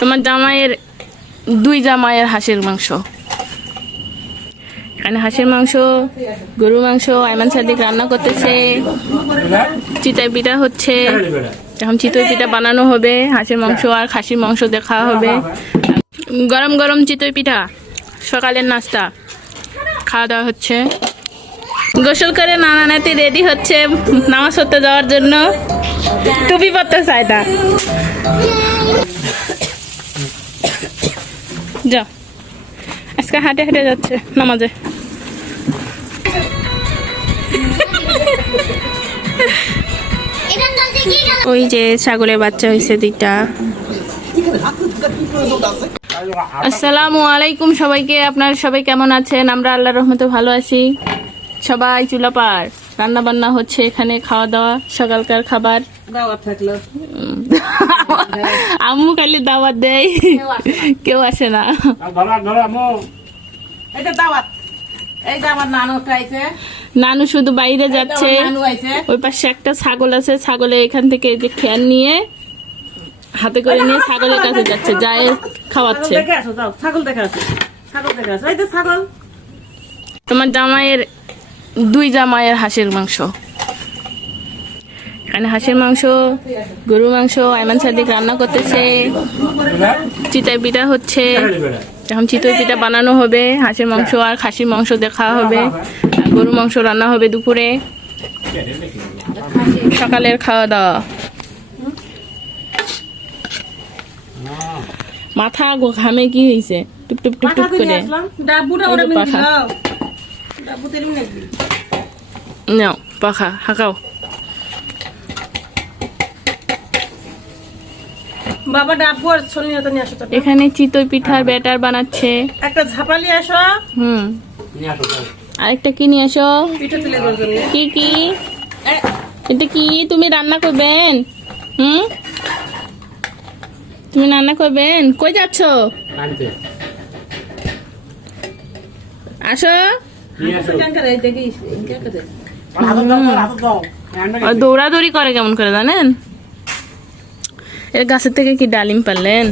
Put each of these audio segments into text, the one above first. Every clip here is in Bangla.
তোমার জামাইয়ের দুই জামাইয়ের হাঁসের মাংস। এখানে হাঁসের মাংস, গরুর মাংস আইমান সাদিক রান্না করতেছে। চিতই পিঠা হচ্ছে, এখন চিতই পিঠা বানানো হবে। হাঁসের মাংস আর খাসির মাংস দেখা হবে। গরম গরম চিতই পিঠা, সকালের নাস্তা খাওয়া দাওয়া হচ্ছে। গোসল করে নানা নাতি রেডি হচ্ছে নামাজ পড়তে যাওয়ার জন্য। টুপি পরতে চায় তা। যাও, আজকে হাঁটে হাঁটে যাচ্ছে নামাজে। ওই যে ছাগলের বাচ্চা হয়েছে দুইটা। আসসালামু আলাইকুম সবাইকে। আপনারা সবাই কেমন আছেন? আমরা আল্লাহর রহমতে ভালো আছি। সবাই চুলাপার রান্না বান্না হচ্ছে, এখানে খাওয়া দাওয়া সকালকার খাবার। আম্মু খালি দাওয়াত দেয়, কেউ আসে না। নানু শুধু বাইরে যাচ্ছে। ওই পাশে একটা ছাগল আছে, ছাগলে এখান থেকে যে খেয়াল নিয়ে হাতে করে নিয়ে ছাগলের কাছে যাচ্ছে, যায় খাওয়াচ্ছে। তোমার জামাইয়ের দুই জামাইয়ের হাঁসের মাংস। এখানে হাঁসের মাংস, গরুর মাংস আইমান সাদিক রান্না করতেছে। চিতই পিঠা হচ্ছে, এখন চিতই পিঠা বানানো হবে। হাঁসের মাংস আর খাসির মাংস দেখা হবে। গরুর মাংস রান্না হবে দুপুরে। সকালের খাওয়া দাওয়া। মাথা ঘামে কি হয়েছে? টুপ টুপ টুপ টুপ করে নাও পাখা হাঁকাও। এখানে চিতই পিঠার ব্যাটার বানাচ্ছে। একটা ঝাপালি আসো। আরেকটা কি নিয়ে আসো। কি কি এটা? কি তুমি রান্না করবেন? তুমি রান্না করবেন? কই যাচ্ছ? আসো। দৌড়াদৌড়ি করে কেমন করে জানেন? এর গাছের থেকে কি ডালিম পারলেন?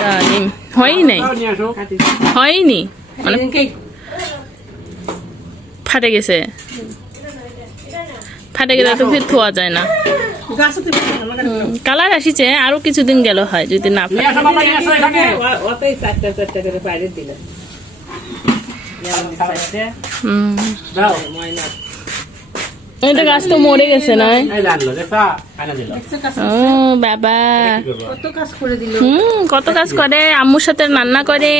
ডালিম হয়নি, হয়নি মানে ফাটে গেছে। ফাটে গেলে তো ফির থোয়া যায় না। কালার আসিছে, আরো কিছুদিন গেল হয় যদি না ফাটে। এটা গাছ তো মরে গেছে না? ও বাবা, কত কাজ করে। আম্মুর সাথে রান্না করে।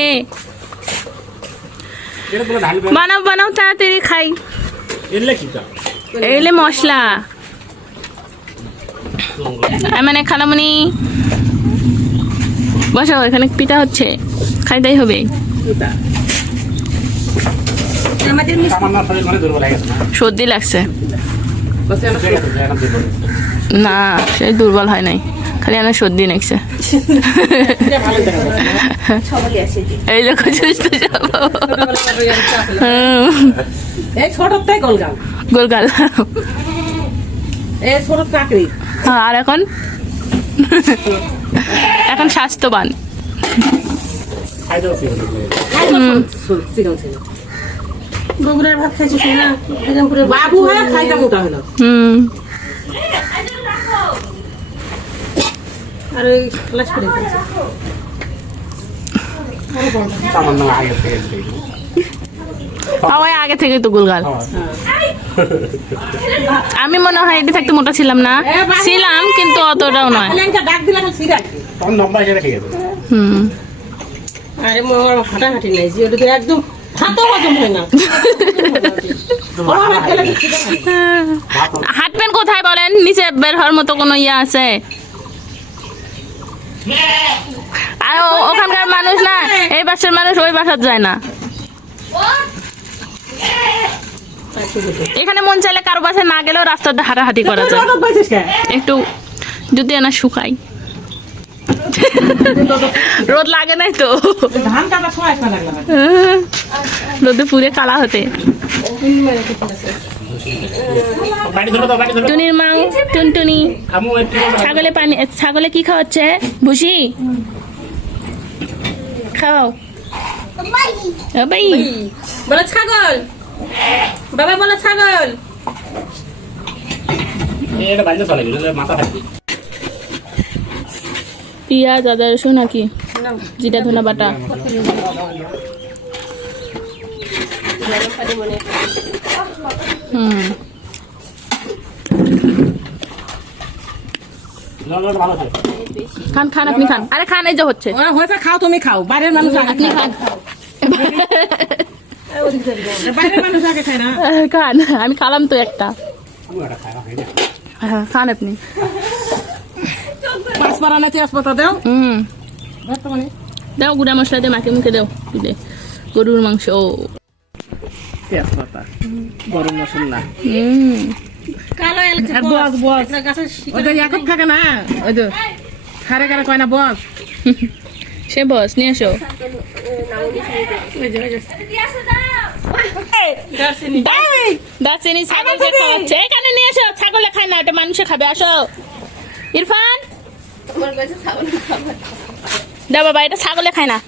বানাও বানাও তাড়াতাড়ি খাই। এলে মশলা মানে খালামণি বসাও, এখানে পিঠা হচ্ছে, খাইতেই হবে। সর্দি লাগছে না? সেই দুর্বল হয় নাই, খালি আমার সর্দি লাগছে। এই দেখো সুস্থ গোলগাল। আর এখন এখন স্বাস্থ্যবান। বগুড়ার ভাত খাইছিস না? বাবু হ্যাঁ খাইতে মোটা হলো। আর ওই ক্লাস করে আগে থেকে তো গোলগাল। আমি মনে হয় এটা থাকতে মোটা ছিলাম না, ছিলাম কিন্তু অতটাও নয়। আরে হাঁটাহাঁটি নাই, একদম হাঁটবেন কোথায় বলেন? নিচে বের হওয়ার মতো কোনো ইয়ে আছে? আর ওখানকার মানুষ না, এই বাসার মানুষ ওই বাসার যায় না। এখানে মন চাইলে কারো বাসায় না গেলেও রাস্তাতে হাঁটাহাঁটি করা যায়, একটু যদি না শুকাই। রোদ লাগে নাই তো, রোদে পুরে কালা হতে। টুনির মা টুনটুনি ছাগলে কি খাওয়াচ্ছে? ভুসি খাও। ও ভাই বলো ছাগল, বাবা বলো ছাগল। পেঁয়াজ আদা রসুন নাকি জিরা ধনা বাটা। হুম খান খান আপনি খান। আরে খান, এই যে হচ্ছে। ওরা হয়েছে, খাও তুমি খাও, বাইরের মানুষ আগে আপনি খান বাইরের মানুষ আগে খায় না। খান, আমি খালাম তো একটা। হ্যাঁ খান আপনি। পাঁচপাড়া না তেজপাতা দাও। বর্তমানে দাও গুঁড়া মশলা দিয়ে মাকে মুখে দাও। দিলে গরুর মাংস। তেজপাতা, গরম মশলা, কালো এলাচ বস বস। গাছের ওই যে একক থাকে না, ওই যে খারে খারে কয় না বস। সে বস নিয়ে আসো। দারচিনি ছাগলকে খাওয়াচ্ছে। এখানে নিয়ে আসো। ছাগলে খায় না, এটা মানুষে খাবে। আসো ইরফান, দাও বাবা, এটা ছাগলে খায় না।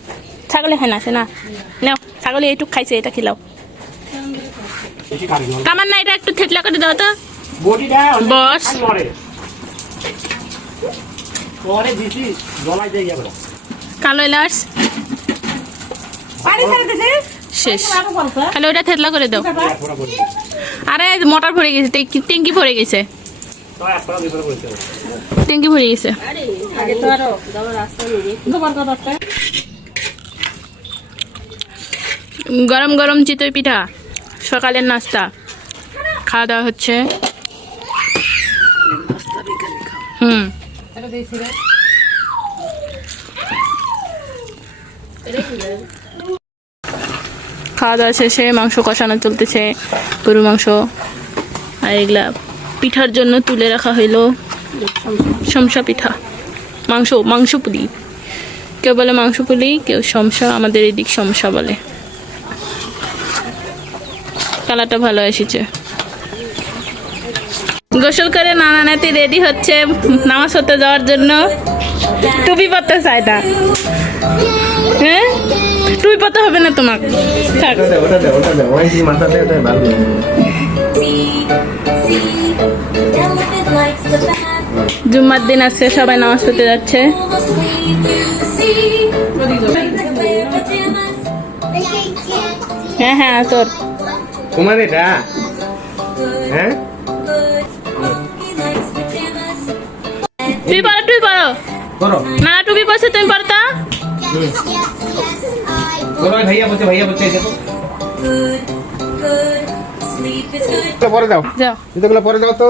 ছাগলে খায় না, সে না নাও। ছাগলে এইটুক খাইছে, এটা খিলাও। কামান না, এটা একটু থেতলা করে দাও তো। বস কালো এলাচ পানি ছেড়ে দিছি, শেষ। আরো বলতো। তাহলে ওটা থেতলা করে দাও। আরে মোটর ভরে গেছে, ট্যাঙ্কি ভরে গেছে, ট্যাঙ্কি ভরে গেছে। আগে তো আরো যাওয়ার রাস্তা নেই। দুবার কথা একটা। গরম গরম চিতই পিঠা, সকালের নাস্তা। খাওয়া দাওয়া হচ্ছে। হুম এটা দিয়েছি রে। খাওয়া দাওয়া শেষে মাংস কষানো চলতেছে, গরু মাংস। আর এগুলা পিঠার জন্য তুলে রাখা হইলো শমসা পিঠা। মাংস পুলি, কেউ বলে মাংস পুলি, কেউ শমসা। আমাদের এদিক শমসা বলে। কালারটা ভালো এসেছে। গোসল করে নানা নাতি রেডি হচ্ছে নামাজ পড়তে যাওয়ার জন্য। টুপি পরতে চায় না। হ্যাঁ টুপি পরতে হবে না তোমার, থাক। জুম্মার দিন আছে, সবাই নামাজ পড়তে যাচ্ছে। হ্যাঁ হ্যাঁ তোর তোমার এটা হ্যাঁ টুপি পরো করো না, টুপি পরছে তুমি পরো তা। করো ভাইয়া বলছে এই দেখো পরে দাও যাও, জুতোগুলো পরে দাও তো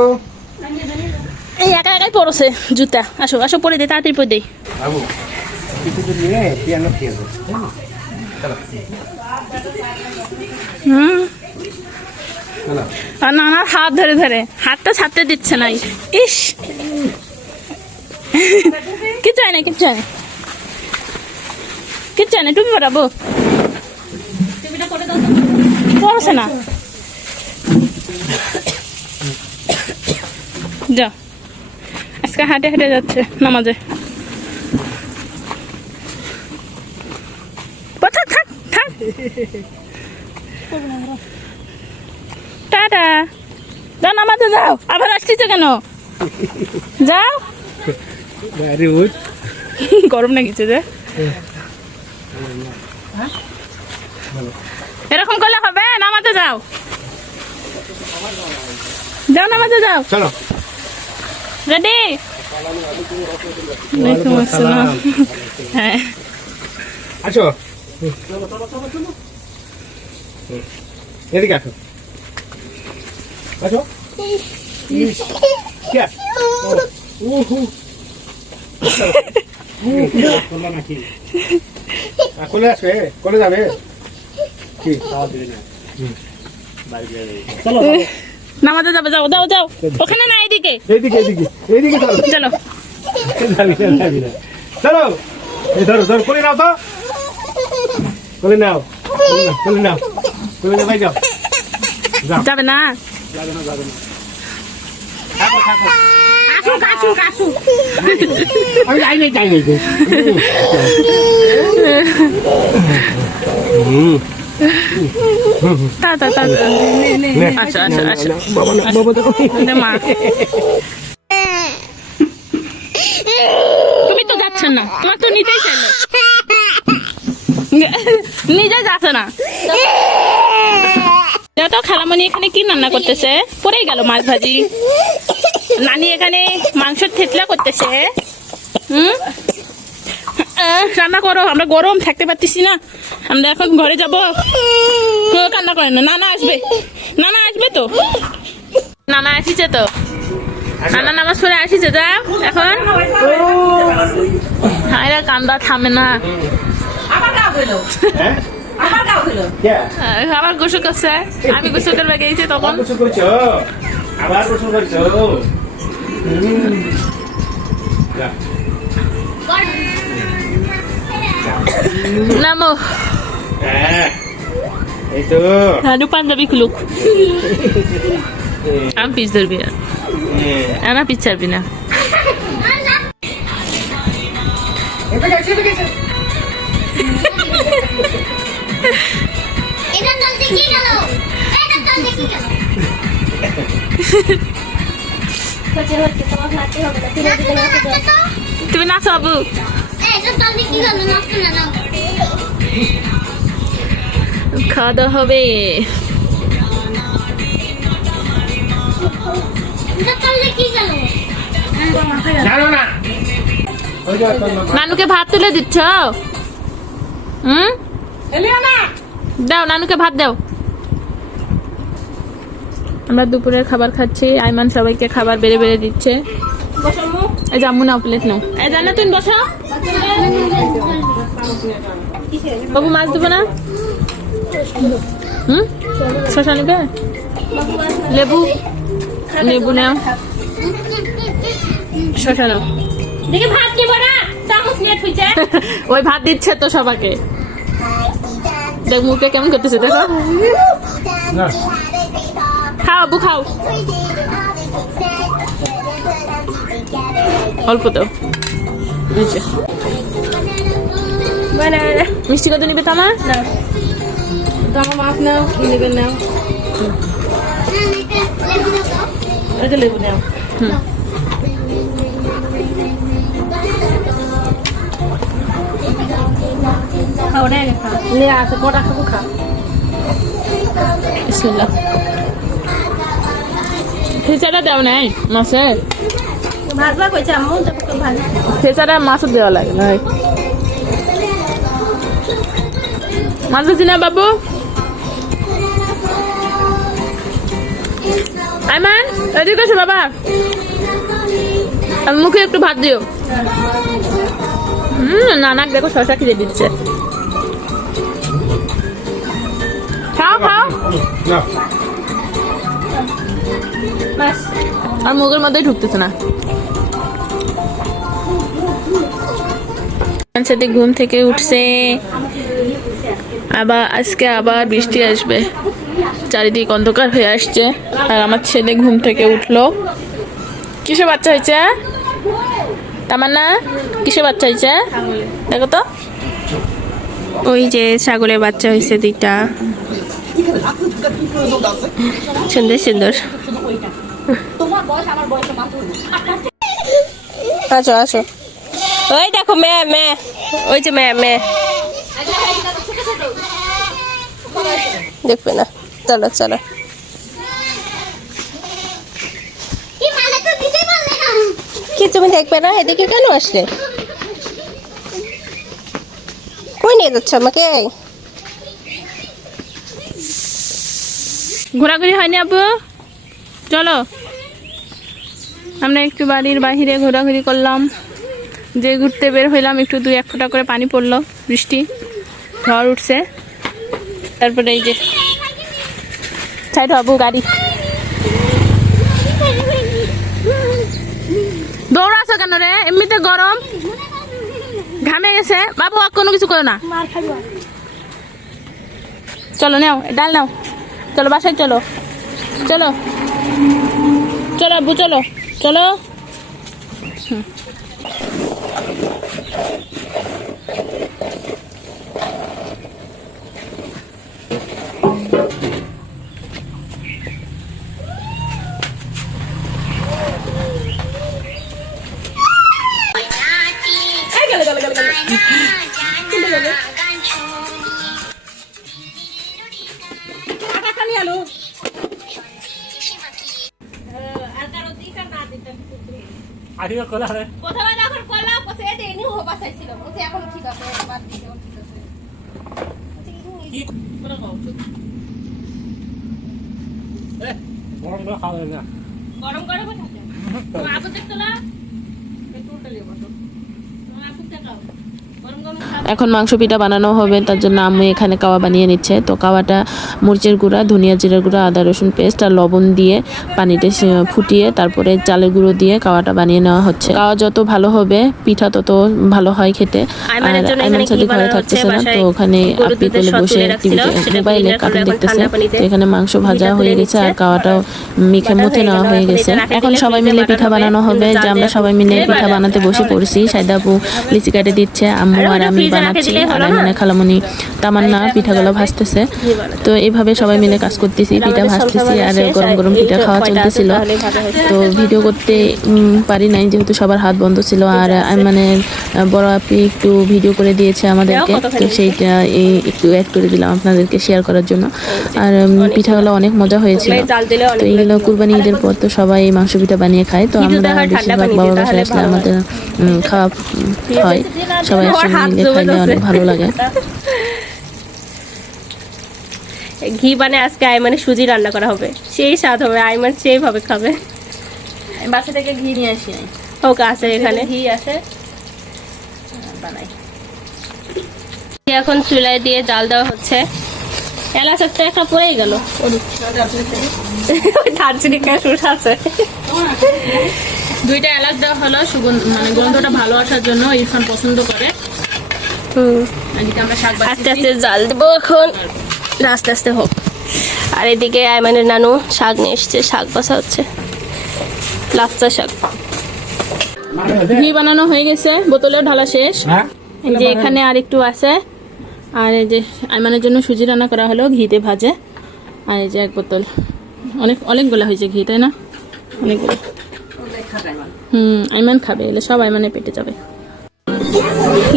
এই একা একাই পরছে জুতা। আসো আসো, পরে দে, তাড়াতাড়ি পরে দে। বাবু কিছু তো নিয়ে পিয়ানো খেয়ে যাবে হুম চলো আর নানার হাত ধরে ধরে, হাতটা ছাড়তে দিচ্ছে না। ইস কিচ্ছু হয় না, কিচ্ছু হয় না, কিচ্ছু হয় না। টুপি পরাবো, পড়ছে না। যা, আজকে হাঁটে হেঁটে যাচ্ছে নামাজে। থাক থাক থাক, টাটা। যাও নামাজে যাও, আবার আসতেছে কেন? যাও। আরে ওই গরম লাগিছে যে। এরকম করলে হবে? নামাজে যাও, যাও নামাজে যাও। চলো রেডি? ওয়ালাইকুম আসসালাম। হ্যাঁ আসো এদিকে আসো আসো কোলে আসবে, কোলে যাবে কি নামাজে যাবে, যাও যাও যাও। ওখানে না, এইদিকে এইদিকে এইদিকে এইদিকে চলো চলো। চলো এই ধরো ধরো কোলে নাও তো, কোলে নাও কোলে নাও কোলে নাও ভাই যাও যাও যাবে না, যাবে না থাকো থাকো আসুক আসুক আসুক আমি যাই নাই তো তা আচ্ছা আচ্ছা আচ্ছা বাবা না বাবা দেখো মা তুমি তো যাচ্ছ না, তোমার তো নিতেই চাইলো, নিজে যাচ্ছে না। তো খালামণি এখানে কি রান্না করতেছে? পড়েই গেল মাছ ভাজি। নানি এখানে মাংসের থেতলা করতেছে। রান্না করো, আমরা গরম থাকতে পারতেছি না, আমরা এখন ঘরে যাবো। কান্না করে না, নানা আসবে, নানা আসবে তো, নানা আসিছে তো, নানা নামাজ পড়ে আসিছে। যা এখন হায়রা কান্দা থামে না। আবার গোসল করছে, আমি গোসল করবে গেছি তখন। আবার প্রশ্ন করছো নামো এই তো রানু পাঞ্জাবি খুলুক। আমি পিছ ধরবি না, আমার পিছ ছাড়বি না। তুমি নাচো বাবু, খাওয়া দাওয়া হবে। জানো না নানুকে ভাত তুলে দিচ্ছ? দাও নানুকে ভাত দাও। আমরা দুপুরের খাবার খাচ্ছি, আইমান সবাইকে খাবার বেড়ে বেড়ে দিচ্ছে। এই জামু নাও, প্লেট নাও। এই জানা তুমি বসো। বাবু মাছ দেবো না? শশা নিবে? লেবু, লেবু নাও, শশা নাও। দেখে ভাত কি বড়া চামচ নিয়ে খুঁজে ওই ভাত দিচ্ছে তো সবাইকে। দেখ মুখে কেমন করতেছে, দেখো। না খাও আবু খাও, অল্প তো। মিষ্টি কত নিবে তামা? তোমার মাছ নাও, কি নেবেন নাও, এটা লেবু নাও। নিয়ে আসো, কটা খাবো খা। বিসমিল্লাহ। ফেচাটা দেও নাই মাছের? ভাজবা কইছে আম্মু, তারপর ভাজি। ফেচাটা মাছও দেওয়া লাগে না। মাছ ভাজি না বাবু? আইমান এদিকে আসো বাবা, আর মুখে একটু ভাত দিও। নানাক দেখো শশা খিদে দিচ্ছে। খাও খাও, না আর মুখের মধ্যে ঢুকতেছে না। সাথে ঘুম থেকে উঠছে, আজকে আবার বৃষ্টি আসবে, চারিদিক অন্ধকার হয়ে আসছে। আর আমার ছেলে ঘুম থেকে উঠলো। কিসে বাচ্চা হয়েছে তামান্না? কিসে বাচ্চা হয়েছে দেখো তো। ওই যে ছাগলের বাচ্চা হয়েছে দুইটা, সুন্দর সুন্দর। আসো আসো, ওই দেখো মেয়ে মেয়ে, ওই যে মেয়ে মেয়ে দেখবে না। চলো চলো, কি তুমি দেখবে না? এদিকে কেন আসলে? কই নিয়ে যাচ্ছ আমাকে? ঘোরাঘুরি হয়নি আপু? চলো, আমরা একটু বাড়ির বাহিরে ঘোরাঘুরি করলাম। যে ঘুরতে বের হইলাম, একটু 2-1 ফোঁটা করে পানি পড়লো, বৃষ্টি, ঝড় উঠছে। তারপরে এই যে সাইড হবো গাড়ি। দৌড়াছো কেন রে? এমনিতে গরম, ঘামে গেছে বাবু, আর কোনো কিছু করো না। চলো নাও ডাল নাও, চলো বাসায় চলো। চলো চলো আব্বু চলো চলো। আজকে কোলা রে প্রথমে যখন করলাম পরে এটা এনি হো বাসাইছিল বলছে এখন ঠিক আছে বাদ দিতে ঠিক আছে গরম করে খাওয়া না গরম গরম থাকে তো আপু দেখতো না একটু উল্টে লিয়ে বসো তোমার আপু দেখাও গরম গরম খাও। এখন মাংস পিঠা বানানো হবে, তার জন্য আম্মু এখানে কাওয়া বানিয়ে নিচ্ছে। তো কাওয়াটা মরিচের গুঁড়া, ধনিয়া জিরার গুঁড়া, আদা রসুন পেস্ট আর লবণ দিয়ে পানিতে ফুটিয়ে তারপরে চালের গুঁড়ো দিয়ে কাওয়াটা বানিয়ে নেওয়া হচ্ছে। কাওয়া যত ভালো হবে পিঠা তত ভালো হয় খেতে। আর আইমান সাদিক ঘরে থাকতেছে না, তো ওখানে আপনি কোলে বসে মোবাইলে কার্টুন দেখতেছে। তো এখানে মাংস ভাজা হয়ে গেছে আর কাওয়াটাও মেখে মুথে নেওয়া হয়ে গেছে। এখন সবাই মিলে পিঠা বানানো হবে, যে আমরা সবাই মিলে পিঠা বানাতে বসে পড়েছি। সাইদা আপু লিচি কাটে দিচ্ছে, আম্মু আর আমি বানাচ্ছি, আর আইমানের খালামণি তামান্না পিঠাগুলো ভাজতেছে। তো এইভাবে সবাই মিলে কাজ করতেছি, পিঠা ভাজতেছি আর গরম গরম পিঠা খাওয়া চলতেছিল। তো ভিডিও করতে পারি নাই যেহেতু সবার হাত বন্ধ ছিল। আর আইমানের বড় আপি একটু ভিডিও করে দিয়েছে আমাদেরকে, তো সেইটা একটু অ্যাড করে দিলাম আপনাদেরকে শেয়ার করার জন্য। আর পিঠাগুলো অনেক মজা হয়েছিল। তো এইগুলো কুরবানি ঈদের পর তো সবাই এই মাংস পিঠা বানিয়ে খায়। তো আমরা বেশিরভাগ বাবা বাসায় আসলে আমাদের খাওয়া হয়, সবাই একসঙ্গে মিলে খাইলে অনেক ভালো লাগে। ঘি মানে আজকে আইমানে সুজি রান্না করা হবে, সেই স্বাদ হবে, আইমান সেইভাবে খাবে। বাসা থেকে ঘি নিয়ে আসি, ওকে আছে এখানে ঘি আছে বানাই। এখন চুলায় দিয়ে জাল দেওয়া হচ্ছে। এলাচ একটা পড়েই গেল, দারচিনি শুষ আছে। দুইটা এলাচ দেওয়া হলো মানে গন্ধটা ভালো আসার জন্য, ইরফান পছন্দ করে। আমরা শাক আস্তে আস্তে জাল দেবো এখন, আস্তে আস্তে হোক। আর এদিকে আইমানের নানু শাক নিয়ে এসছে, শাক বাছা হচ্ছে, লাচ্চা শাক। ঘি বানানো হয়ে গেছে, বোতলেও ঢালা শেষ। হ্যাঁ এই যে এখানে আর একটু আছে। আর এই যে আইমানের জন্য সুজি রান্না করা হলো ঘিতে ভাজে। আর এই যে এক বোতল, অনেকগুলো হয়েছে ঘি, তাই না? অনেকগুলো। আইমান খাবে, এলে সব আইমানের পেটে যাবে।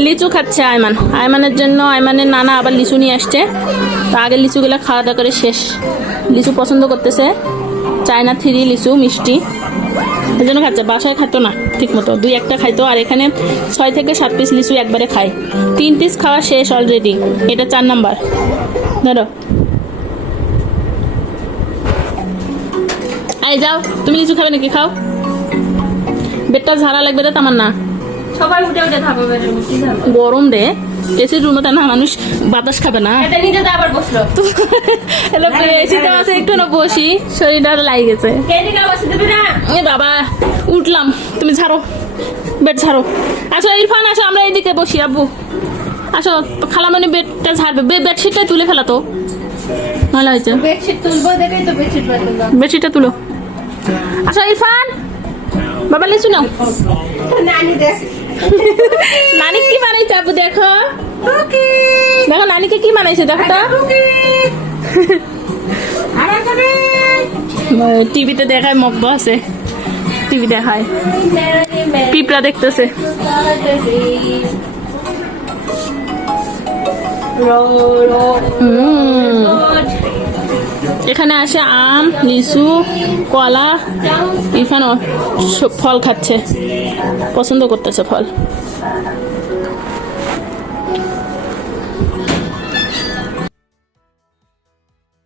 লিচু খাচ্ছে আইমান, আইমানের জন্য আইমানের নানা আবার লিচু নিয়ে আসছে। তো আগে লিচুগুলো খাওয়া দাওয়া করে শেষ। লিচু পছন্দ করতেছে, চায়না 3 লিচু মিষ্টি, এই জন্য খাচ্ছে। বাসায় খাইতো না ঠিক মতো, 2-1টা খাইতো। আর এখানে 6 থেকে 7 পিস লিচু একবারে খায়। 3 পিস খাওয়া শেষ অলরেডি, এটা 4 নাম্বার। ধরো এই যাও, তুমি লিচু খাবে নাকি? খাও, বেটটা ঝাড়া লাগবে তো আমার না। সবাই উঠে উঠে থাকবে, গরম রে, এসির রুমে না মানুষ বাতাস খাবে না। এটা নিজেতে আবার বসলো। এসিতে আছে একটু না বসি, শরীরটা লাগে গেছে। এ বাবা উঠলাম, তুমি ঝাড়ো, বেড ঝাড়ো। আসো ইরফান আসো, আমরা এইদিকে বসি। আব্বু আসো, খালামণি বেডটা ঝাড়বে। বেডশিটটা তুলে ফেলা তো, ভালো হয়েছে। বেডশিট তুলবো, দেখেই তো বেডশিট বাঁধলাম। বেডশিটটা তুলো। আসো ইরফান, বাবা লিচু নাও। নানি দেখ, নানি কি বানাইছে আব্বু? দেখো দেখো নানিকে কি বানাইছে, দেখো তো। টিভিতে দেখায়, মব্ব আছে, টিভি দেখায়, পিঁপড়া দেখতেছে। এখানে আসে আম, লিচু, কলা। ইরফান ফল খাচ্ছে, পছন্দ করতেছে ফল।